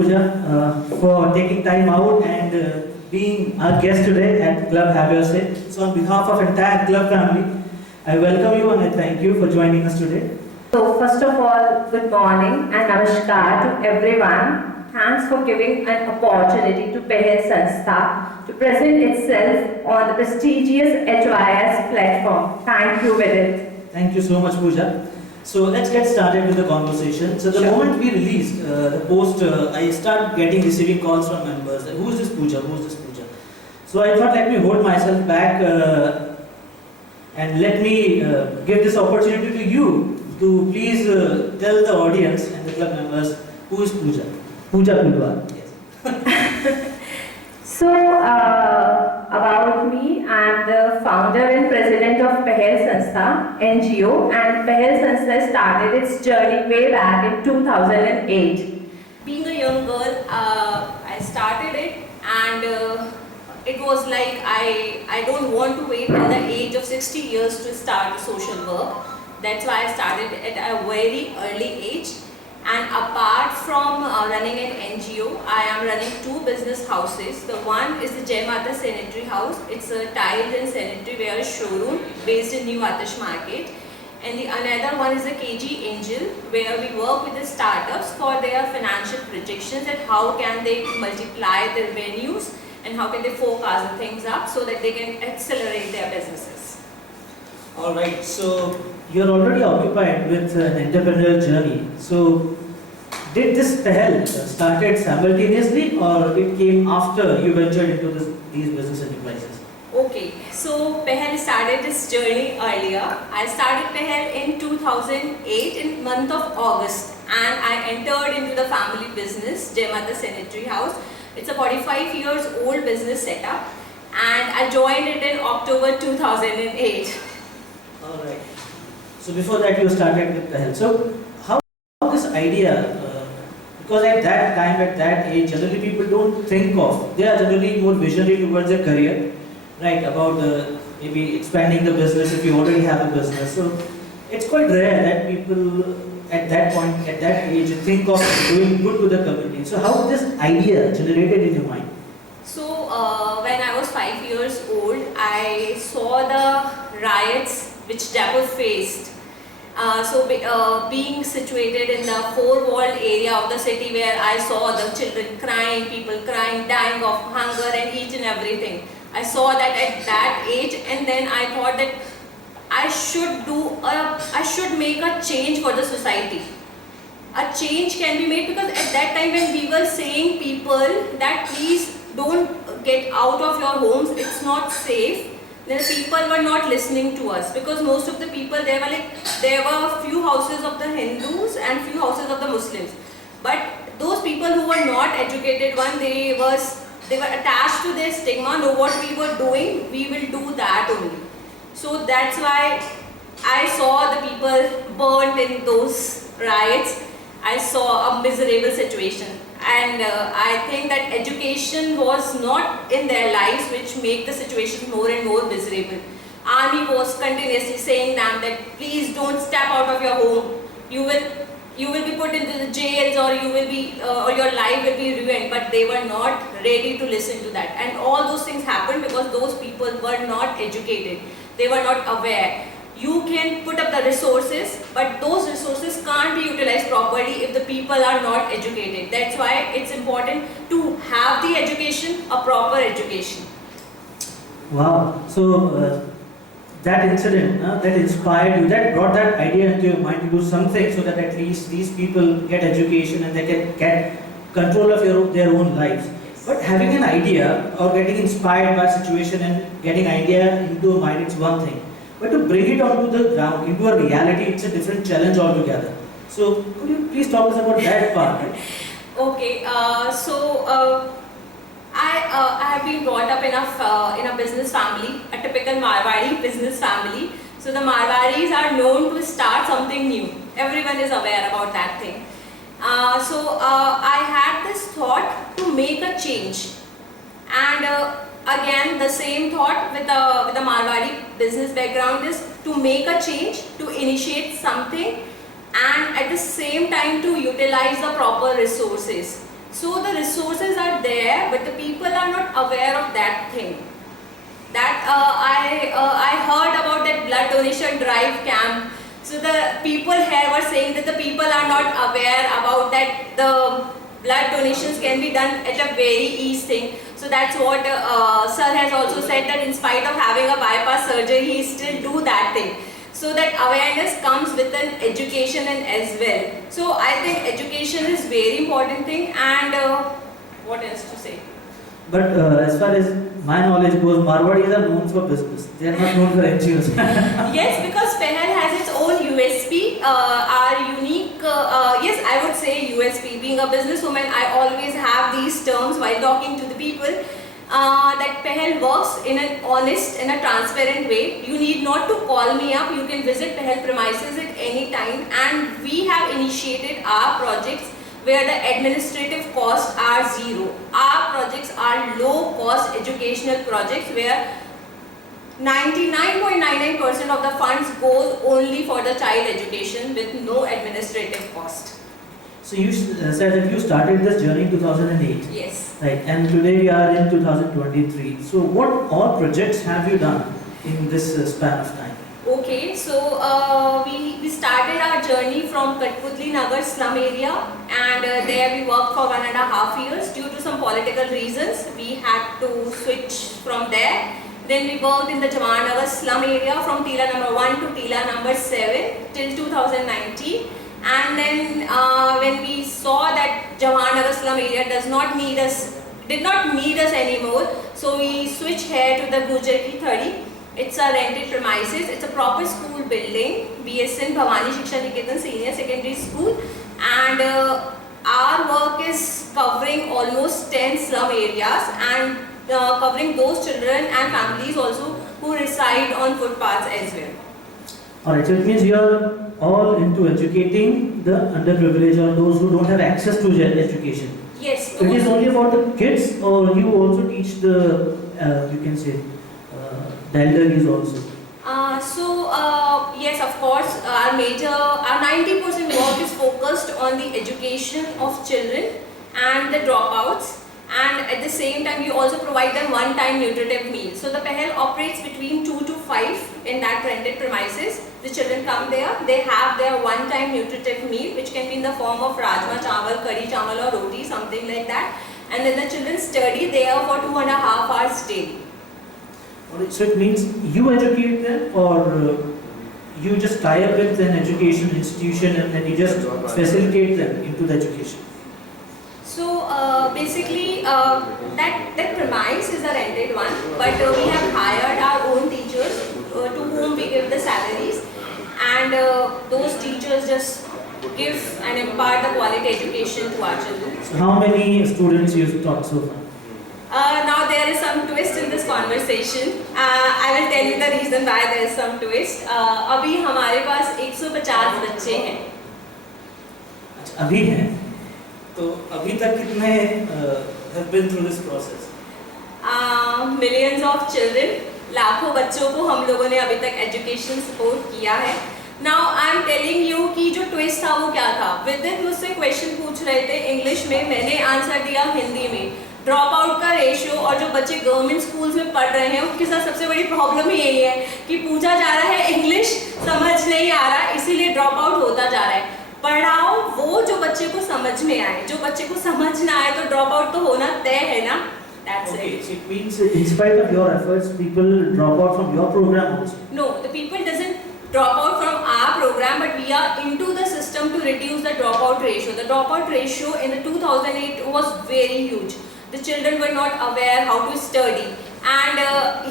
Pooja, for taking time out and being our guest today at Club Have Your Say. So on behalf of entire club family, I welcome you and I thank you for joining us today. So first of all, good morning and namaskar to everyone. Thanks for giving an opportunity to Pehal Sanstha to present itself on the prestigious HYS platform. Thank you with it. Thank you so much, Pooja. So let's get started with the conversation. So the moment we released the post, I start receiving calls from members. Who is this Pooja? Who is this Pooja? So I thought, let me hold myself back and let me give this opportunity to you to please tell the audience and the club members who is Pooja. Pooja Koolwal. Yes. So about me, I am the founder and president of Pehal Sanstha NGO, and Pehal Sanstha started its journey way back in 2008. Being a young girl, I started it, and it was like I don't want to wait till the age of 60 years to start the social work. That's why I started at a very early age. And apart from running an NGO, I am running two business houses. The one is the Jai Mata Sanitary House. It's a tiled and sanitary ware showroom based in New Atish Market. And the another one is the KG Angel, where we work with the startups for their financial projections and how can they multiply their revenues and how can they forecast the things up so that they can accelerate their businesses. Alright, so you're already occupied with an entrepreneurial journey. So did this Pehal started simultaneously or it came after you ventured into these business enterprises? Okay, so Pehal started this journey earlier. I started Pehal in 2008 in month of August, and I entered into the family business, Jai Mata Sanitary House. It's a 45 years old business setup, and I joined it in October 2008. Alright. So before that you started with Pehal. So how this idea, because at that time, at that age, generally people don't think of, they are generally more visionary towards their career, right, about maybe expanding the business if you already have a business. So it's quite rare that people at that point, at that age, think of doing good to the community. So how this idea generated in your mind? So when I was 5 years old, I saw the riots which Jaipur faced. Being situated in the four-walled area of the city where I saw the children crying, people crying, dying of hunger and each and everything. I saw that at that age, and then I thought that I should make a change for the society. A change can be made because at that time when we were saying people that please don't get out of your homes, it's not safe, then people were not listening to us because most of the people there were few houses of the Hindus and few houses of the Muslims, but those people who were not educated they were attached to their stigma. No, what we were doing, we will do that only. So that's why I saw the people burnt in those riots. I saw a miserable situation, and I think that education was not in their lives which make the situation more and more miserable. Army was continuously saying them that please don't step out of your home. You will be put into the jails, or you will be or your life will be ruined. But they were not ready to listen to that, and all those things happened because those people were not educated. They were not aware. You can put up the resources, but those resources can't be utilized properly if the people are not educated. That's why it's important to have the education, a proper education. Wow. So that incident that inspired you, that brought that idea into your mind to do something so that at least these people get education and they can get control of their own lives. But having an idea or getting inspired by a situation and getting idea into a mind, it's one thing. But to bring it onto the ground, into a reality, it's a different challenge altogether. So could you please talk us about that part? Okay, I have been brought up in a business family, a typical Marwari business family. So the Marwaris are known to start something new. Everyone is aware about that thing. I had this thought to make a change, and again the same thought with the Marwari business background is to make a change, to initiate something, and at the same time to utilize the proper resources. So the resources are there, but the people are not aware of that thing. That I heard about that blood donation drive camp. So the people here were saying that the people are not aware about that the blood donations can be done at a very easy thing. So that's what sir has also said, that in spite of having a bypass surgery, he still do that thing. So that awareness comes with an education and as well. So I think education is very important thing. And what else to say? But as far as my knowledge goes, Marwadis are known for business. They are not known for NGOs. Yes, because Pehal has its own USP, our unique, yes, I would say USP. Being a businesswoman, I always have these terms while talking to the people, that Pehal works in an honest and a transparent way. You need not to call me up. You can visit Pehal premises at any time, and we have initiated our projects where the administrative costs are zero. Our projects are low cost educational projects where 99.99% of the funds goes only for the child education with no administrative cost. So you said that you started this journey in 2008. Yes. Right, and today we are in 2023. So what all projects have you done in this span of time? Okay, so we started our journey from Katputli Nagar slum area, and there we worked for 1.5 years. Due to some political reasons, we had to switch from there. Then we worked in the Jawan Nagar slum area from Tila number 1 to Tila number 7 till 2019. And then when we saw that Jawan Nagar slum area did not need us anymore, so we switched here to the Gujar Ki Thadi. It's a rented premises. It's a proper school building, BSN Bhavani Shiksha Niketan Senior Secondary School, and our work is covering almost 10 slum areas and covering those children and families also who reside on footpaths as well. Alright, so it means you are all into educating the underprivileged or those who don't have access to education. Yes. So it is only about the kids, or you also teach the, you can say, the elderlies also? Yes, of course, our 90% work is focused on the education of children and the dropouts, and at the same time we also provide them one-time nutritive meals. So the Pehal operates between 2 to 5 in that rented premises. The children come there, they have their one-time nutritive meal, which can be in the form of rajma chawal, curry chawal or roti, something like that, and then the children study there for 2.5 hours daily. So it means you educate them, or you just tie up with an education institution and then you just facilitate them into the education? So basically that premise is a rented one, but we have hired our own teachers to whom we give the salaries, and those teachers just give and impart the quality education to our children. So how many students you've taught so far? Now there is some twist in this conversation. I will tell you the reason why there is some twist. अभी हमारे पास 150 बच्चे हैं. अच्छा, अभी हैं. तो अभी तक कितने have been through this process? Millions of children, लाखों बच्चों को हम लोगों ने अभी तक education support किया है. Now I am telling you कि जो twist था वो क्या था. Within मुझसे question पूछ रहे थे इंग्लिश में, मैंने आंसर दिया हिंदी में. ड्रॉप आउट का रेशियो और जो बच्चे गवर्नमेंट स्कूल्स में पढ़ रहे हैं उनके साथ सबसे बड़ी प्रॉब्लम ही यही है कि पूछा जा रहा है इंग्लिश समझ नहीं आ रहा, इसीलिए ड्रॉप आउट होता जा रहा है. पढ़ाओ वो जो बच्चे को समझ में आए, जो बच्चे को समझ ना आए तो ड्रॉप आउट तो होना तय है ना. That's okay, it. So it means in spite of your efforts, people drop out from your program also? No, the people doesn't drop out from our program, but we are into the system to reduce the dropout ratio. The dropout ratio in the 2008 was very huge. The children were not aware how to study, and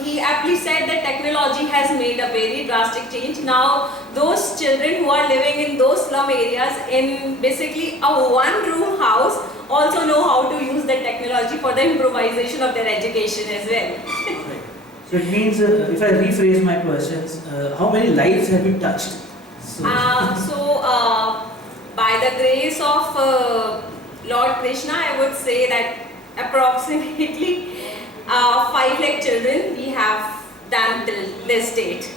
he aptly said that technology has made a very drastic change. Now those children who are living in those slum areas in basically a one-room house also know how to use the technology for the improvisation of their education as well. Right. So it means, if I rephrase my questions, how many lives have you touched? By the grace of Lord Krishna, I would say that approximately 5 lakh children we have done till this date.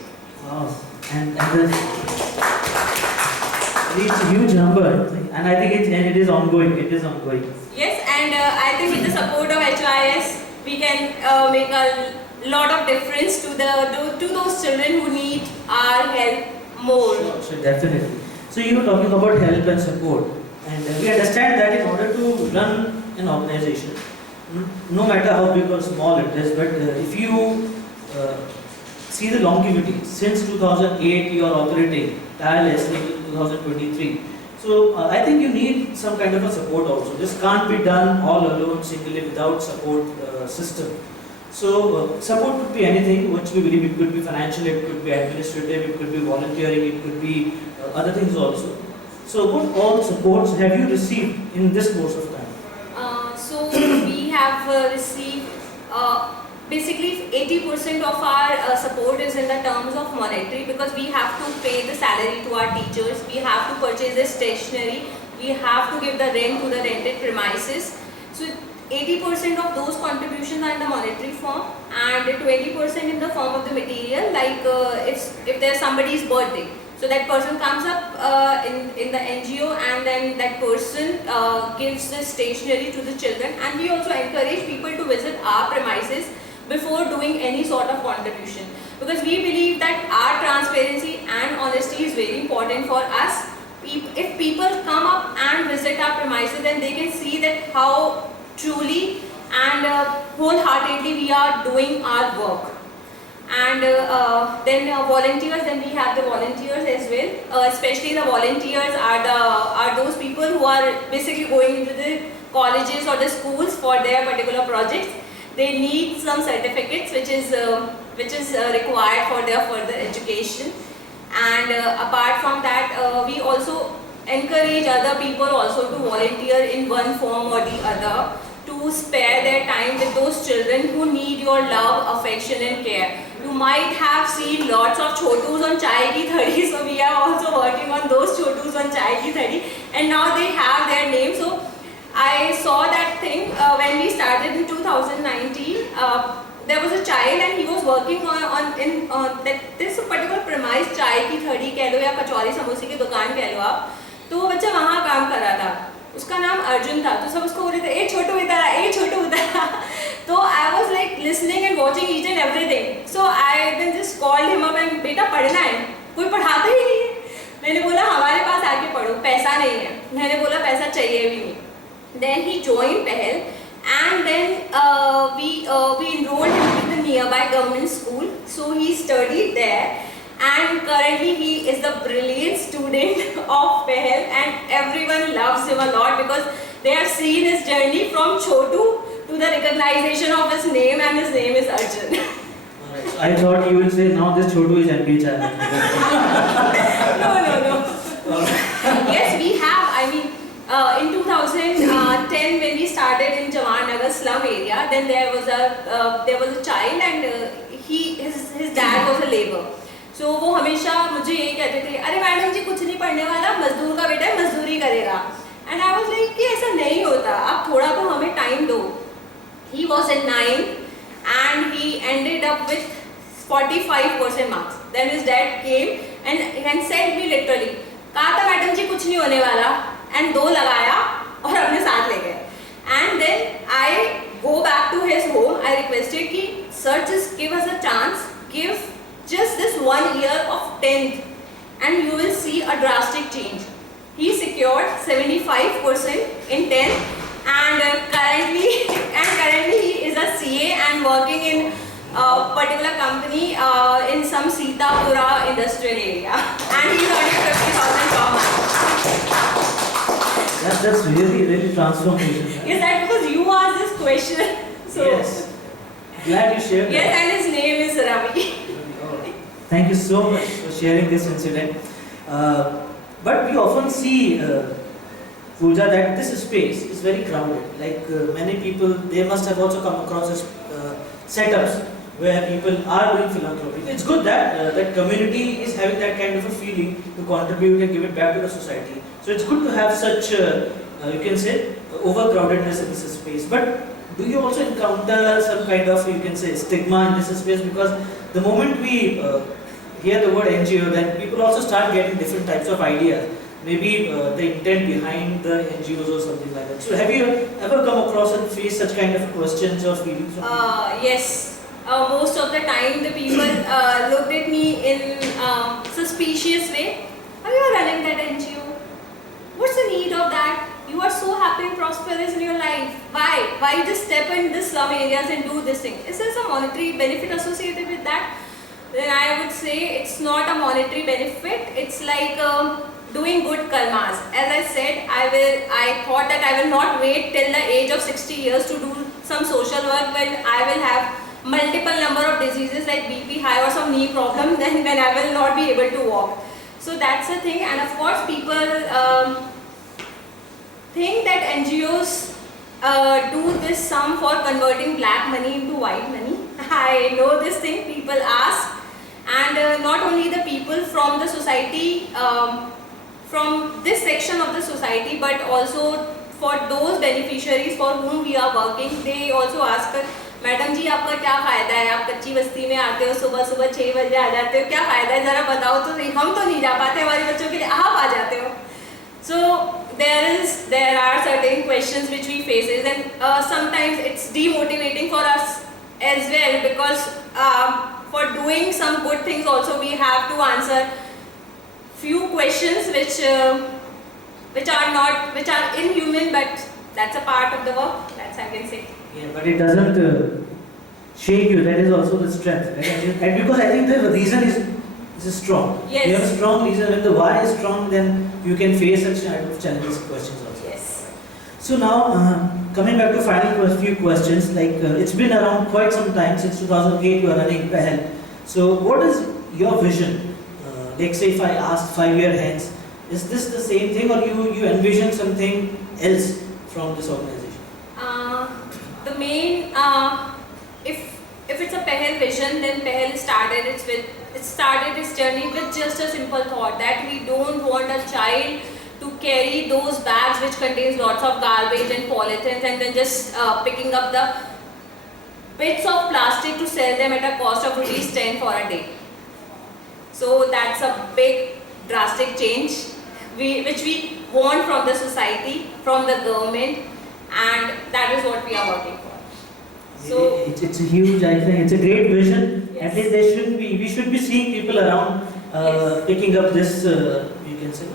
Wow. And it's a huge number. and I think it is ongoing. It is ongoing. Yes, and I think with the support of HIS, we can make a lot of difference to those children who need our help more. Sure, definitely. So you were talking about help and support, and we understand that in order to run an organization, no matter how big or small it is, but if you see the longevity, since 2008 you are operating tirelessly till 2023. So I think you need some kind of a support also. This can't be done all alone, singly, without support system. So support could be anything, which we believe it could be financial, it could be administrative, it could be volunteering, it could be other things also. So what all supports have you received in this course of time? So we have received basically 80% of our support is in the terms of monetary, because we have to pay the salary to our teachers, we have to purchase the stationery, we have to give the rent to the rented premises. So 80% of those contributions are in the monetary form, and 20% in the form of the material, like if there's somebody's birthday. So that person comes up in the NGO, and then that person gives the stationery to the children, and we also encourage people to visit our premises before doing any sort of contribution, because we believe that our transparency and honesty is very important for us. If people come up and visit our premises, then they can see that how truly and wholeheartedly we are doing our work. And then volunteers, then we have the volunteers as well. Especially the volunteers are those people who are basically going into the colleges or the schools for their particular projects. They need some certificates which is required for their further education. And apart from that, we also encourage other people also to volunteer in one form or the other, to spare their time with those children who need your love, affection and care. You might have seen lots of chotus on Chai Ki Thadi, so we are also working on those chotus on Chai Ki Thadi, and now they have their name. So I saw that thing when we started in 2019. There was a child and he was working on this particular premise, Chai Ki Thadi कह लो या कचौरी समोसे की दुकान कह लो आप, तो वो बच्चा वहाँ काम कर रहा था, उसका नाम अर्जुन था, तो सब उसको बोल रहे थे ए छोटू इधर आ, ए छोटू उधर आ. तो I was like listening and watching each and everything. So I then just called him up and बेटा पढ़ना है, कोई पढ़ाता ही नहीं है. मैंने बोला हमारे पास आके पढ़ो, पैसा नहीं है. मैंने बोला पैसा चाहिए भी नहीं. Then he joined Pehal, and then we enrolled him in the nearby government school. So he studied there, and currently he is the brilliant student of Pehal, and everyone loves him a lot because they have seen his journey from Chotu to the recognition of his name, and his name is Arjun. I thought you will say now this Chotu is MP channel. No. Yes, we have. I mean, in 2010 when we started in Jawaharnagar slum area, then there was a child, and his dad was a labor. So वो हमेशा मुझे यही कहते थे, अरे madam जी कुछ नहीं पढ़ने वाला, मजदूर का बेटा है, मजदूरी करेगा. And I was like कि ऐसा नहीं होता, आप थोड़ा तो हमें टाइम दो. He was in 9th and he ended up with 45% marks. Then his dad came and said me literally, कहा था मैडम जी कुछ नहीं होने वाला, and 2 लगाया और अपने साथ ले गए. And then I go back to his home. I requested कि sir just give us a chance, give just this 1 year of 10th, and you will see a drastic change. He secured 75% in 10th, and currently he is a CA and working in a particular company in some Sitapura industrial area, and he's earning 50,000 per month. That's really transformation. Is that because you asked this question? So Yes. Glad you shared yes, that. and his name is Ravi. Thank you so much for sharing this incident. But we often see, Pooja, that this space is very crowded. Like many people, they must have also come across this, setups where people are doing philanthropy. It's good that that community is having that kind of a feeling to contribute and give it back to the society. So it's good to have such, you can say, overcrowdedness in this space. But do you also encounter some kind of, you can say, stigma in this space? Because the moment we hear the word NGO, then people also start getting different types of ideas. maybe the intent behind the NGOs or something like that. So have you ever come across and faced such kind of questions or feelings? Yes. Most of the time the people looked at me in suspicious way. Are you running that NGO? What's the need of that? You are so happy and prosperous in your life. Why? Why just step in the slum areas and do this thing? Is there some monetary benefit associated with that? Then I would say it's not a monetary benefit. It's like doing good karmas. As I said, I thought that I will not wait till the age of 60 years to do some social work when I will have multiple number of diseases like BP high or some knee problem, then when I will not be able to walk. So that's the thing, and of course people think that NGOs do this some for converting black money into white money. I know this thing, people ask, and not only the people from the society, from this section of the society, but also for those beneficiaries for whom we are working, they also ask us, madam ji आपका क्या फ़ायदा है, आप कच्ची बस्ती में आते हो, सुबह सुबह 6 बजे आ जाते हो, क्या फ़ायदा है ज़रा बताओ तो सही, हम तो नहीं जा पाते, हमारे बच्चों के लिए आप आ जाते हो. So there are certain questions which we faces, and sometimes it's demotivating for us as well, because for doing some good things also we have to answer few questions which are inhuman, but that's a part of the work, that's I can say. Yeah, but it doesn't shake you. That is also the strength, right? And because I think the reason is strong. Yes. You have a strong reason. When the why is strong, then you can face such kind of challenges, questions also. Yes. So now, coming back to final few questions. Like it's been around quite some time, since 2008 you are running Pehal. So what is your vision? Like say if I asked 5 years hence, is this the same thing, or you envision something else from this organization? The main, if it's a Pehal vision, then Pehal started its journey with just a simple thought that we don't want a child to carry those bags which contains lots of garbage and polythenes and then just picking up the bits of plastic to sell them at a cost of rupees 10 for a day. So that's a big drastic change which we want from the society, from the government, and that is what we are working for. So It's a huge, I think, it's a great vision. Yes. At least we should be seeing people around Yes. picking up this, you can say,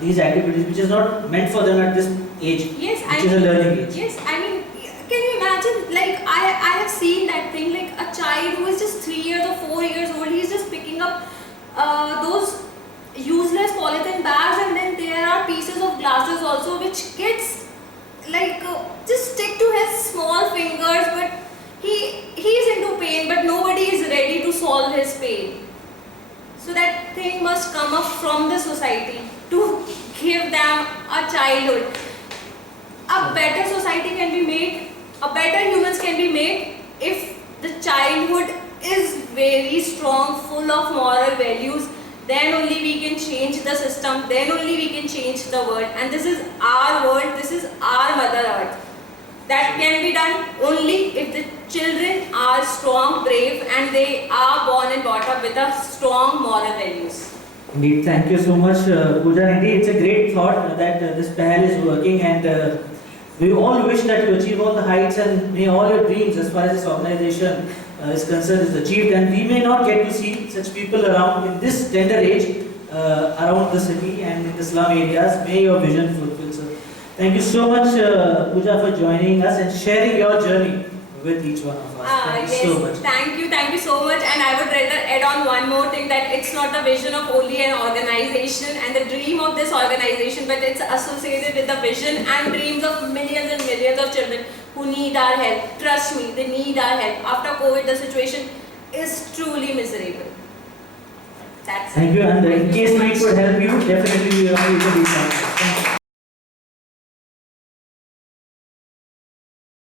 these activities, which is not meant for them at this age, yes, which is a learning age. Yes, I mean, can you imagine? Like I have seen that thing. Like a child who is just 3 years or 4 years old, he's just picking up those useless polythene bags, and then there are pieces of glasses also which gets like just stick to his small fingers, but he is into pain, but nobody is ready to solve his pain. So that thing must come up from the society to give them a childhood. A better society can be made, a better humans can be made if the childhood is very strong, full of moral values. Then only we can change the system, then only we can change the world. And this is our world, this is our Mother Earth. That can be done only if the children are strong, brave, and they are born and brought up with a strong moral values. Indeed, thank you so much, Pooja. Indeed, it's a great thought that this Pehal is working, and we all wish that you achieve all the heights, and may all your dreams as far as this organization is concerned is achieved. And we may not get to see such people around in this tender age around the city and in the slum areas. May your vision fulfill, sir. Thank you so much, Pooja, for joining us and sharing your journey with each one of us. Thank you so much. Thank you so much. And I would rather add on one more thing, that it's not the vision of only an organization and the dream of this organization, but it's associated with the vision and dreams of millions and millions of children who need our help. Trust me, they need our help. After COVID, the situation is truly miserable. That's Thank you, and in case we could help you, definitely we will reach out.